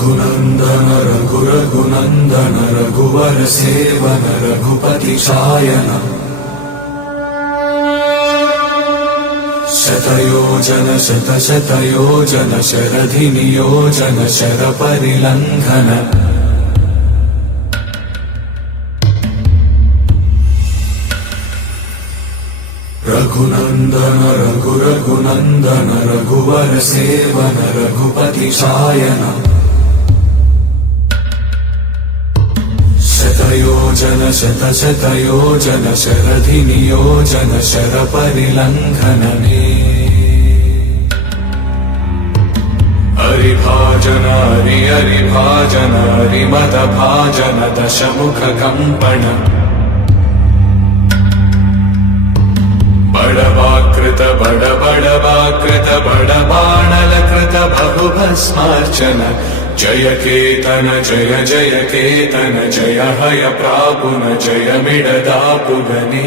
रघुनन्दन रघुरघुनन्दन रघुवर seven Raghupati चायन शतयोजन शतशतयोजन शरधि नियोजन sir परिलंघन Raghunandan रघुरघुनन्दन रघुवर seven Raghupati चायन शतयोजन शतशतयोजन शरधि नियोजन sir परिलंघनने हरिभाजन हरिभाजन हरिमद भाजन दशमुख कंपन बड़वाकृत बड़वाकृत बड़बाणलकृत बहुभस्मार्चन जय केतन जय जय केतन जय हय प्रापुन जय मिडदापुगने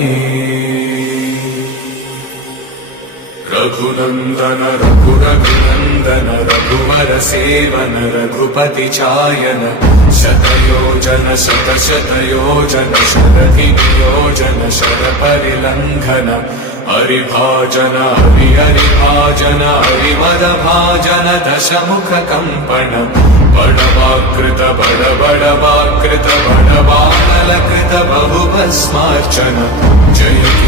रघुनन्दन रघुरघुनन्दन रघुवर सेवन रघुपति चायन शतयोजन शतशतयोजन शरधि नियोजन शर परिलंघन हरिभाजन हरिभाजन हरिमद भाजन दशमुख कंपन बड़वाकृत बड़वाकृत बड़बाणलकृत बहुभस्मार्चन जय